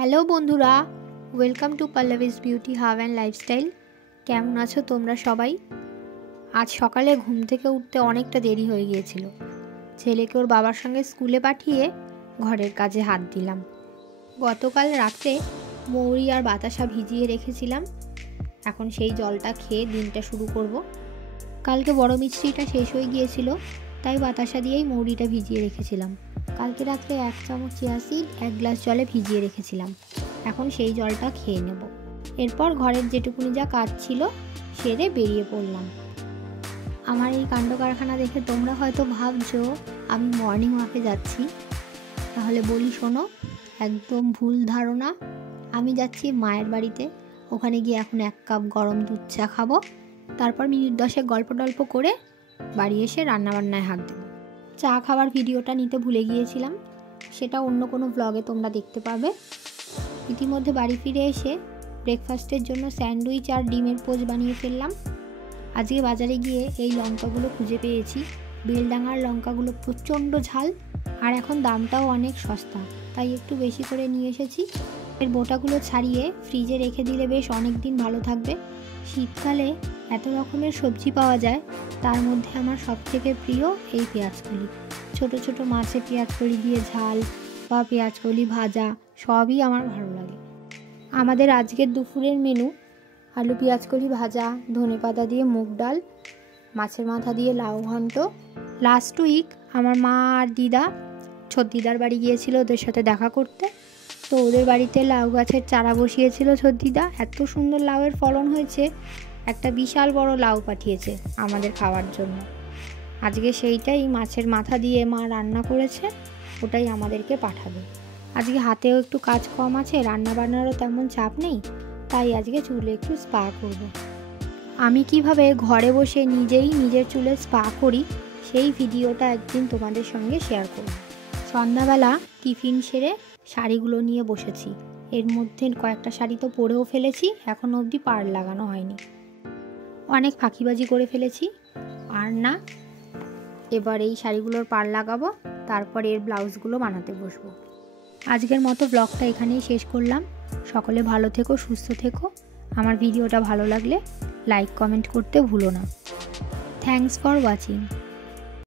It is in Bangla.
হ্যালো বন্ধুরা, welcome to Pallavi's beauty hub and lifestyle. কেমন আছো তোমরা সবাই? আজ সকালে ঘুম থেকে উঠতে অনেকটা দেরি হয়ে গিয়েছিল। ছেলেকে ওর বাবার সঙ্গে স্কুলে পাঠিয়ে ঘরের কাজে হাত দিলাম। গতকাল রাতে মৌরি আর বাতাসা ভিজিয়ে রেখেছিলাম, এখন সেই জলটা খেয়ে দিনটা শুরু করব। কালকে বড় মিষ্টিটা শেষ হয়ে গিয়েছিল, তাই বাতাসা দিয়েই মৌরিটা ভিজিয়ে রেখেছিলাম। কালকে রাত্রে 1 চামচ চিয়া সিড 1 গ্লাস জলে ভিজিয়ে রেখেছিলাম, এখন সেই জলটা খেয়ে নেব। এরপর ঘরের যেটুকুনি যা কাজ ছিল সেরে বেরিয়ে পড়লাম। আমার এই কাণ্ড কারখানা দেখে তোমরা হয়তো ভাবছো আমি মর্নিং ওয়াকে যাচ্ছি, তাহলে বলি শোনো, একদম ভুল ধারণা। আমি যাচ্ছি মায়ের বাড়িতে, ওখানে গিয়ে এখন 1 কাপ গরম দুধ চা খাবো, তারপর মিনিট 10 গল্প টল্প করে বাড়ি এসে রান্নাবান্নায় হাত দেবো। চা খাওয়ার ভিডিওটা নিতে ভুলে গিয়েছিলাম, সেটা অন্য কোনো ব্লগে তোমরা দেখতে পাবে। ইতিমধ্যে বাড়ি ফিরে এসে ব্রেকফাস্টের জন্য স্যান্ডউইচ আর ডিমের পোচ বানিয়ে ফেললাম। আজকে বাজারে গিয়ে এই লঙ্কাগুলো খুঁজে পেয়েছি। বেলডাঙার লঙ্কাগুলো প্রচণ্ড ঝাল, আর এখন দামটাও অনেক সস্তা, তাই একটু বেশি করে নিয়ে এসেছি। এর বোটাগুলো ছাড়িয়ে ফ্রিজে রেখে দিলে বেশ অনেক দিন ভালো থাকবে। শীতকালে এত রকমের সবজি পাওয়া যায়, তার মধ্যে আমার সবথেকে প্রিয় এই পেঁয়াজকলি। ছোট ছোট মাছে পেঁয়াজকলি দিয়ে ঝাল বা পেঁয়াজকলি ভাজা সবই আমার ভালো লাগে। আমাদের আজকের দুপুরের মেনু: আলু পেঁয়াজকলি ভাজা, ধনেপাতা দিয়ে মুগ ডাল, মাছের মাথা দিয়ে লাউ ঘন্ট। লাস্ট উইক আমার মা আর দিদা ছদ্দিদার বাড়ি গিয়েছিল ওদের সাথে দেখা করতে, তো ওদের বাড়িতে লাউ গাছের চারা বসিয়েছিল ছদ্দিদা। এত সুন্দর লাউয়ের ফলন হয়েছে, একটা বিশাল বড় লাউ পাঠিয়েছে আমাদের খাওয়ার জন্য। আজকে সেইটাই মাছের মাথা দিয়ে মা রান্না করেছে, ওটাই আমাদেরকে পাঠাবে। আজকে হাতেও একটু কাজ কম আছে, রান্না বান্নারও তেমন চাপ নেই, তাই আজকে চুলে একটু স্পা করব। আমি কিভাবে ঘরে বসে নিজেই নিজের চুলে স্পা করি সেই ভিডিওটা একদিন তোমাদের সঙ্গে শেয়ার করব। সন্ধ্যাবেলা টিফিন সেরে শাড়িগুলো নিয়ে বসেছি। এর মধ্যে কয়েকটা শাড়ি তো পরেও ফেলেছি, এখনও অবধি পাড় লাগানো হয়নি। অনেক ফাঁকিবাজি করে ফেলেছি, আর না, এবার এই শাড়িগুলোর পাড় লাগাবো, তারপর এর ব্লাউজগুলো বানাতে বসবো। আজকের মতো ব্লগটা এখানেই শেষ করলাম। সকলে ভালো থেকো, সুস্থ থেকো। আমার ভিডিওটা ভালো লাগলে লাইক কমেন্ট করতে ভুলো না। Thanks for watching.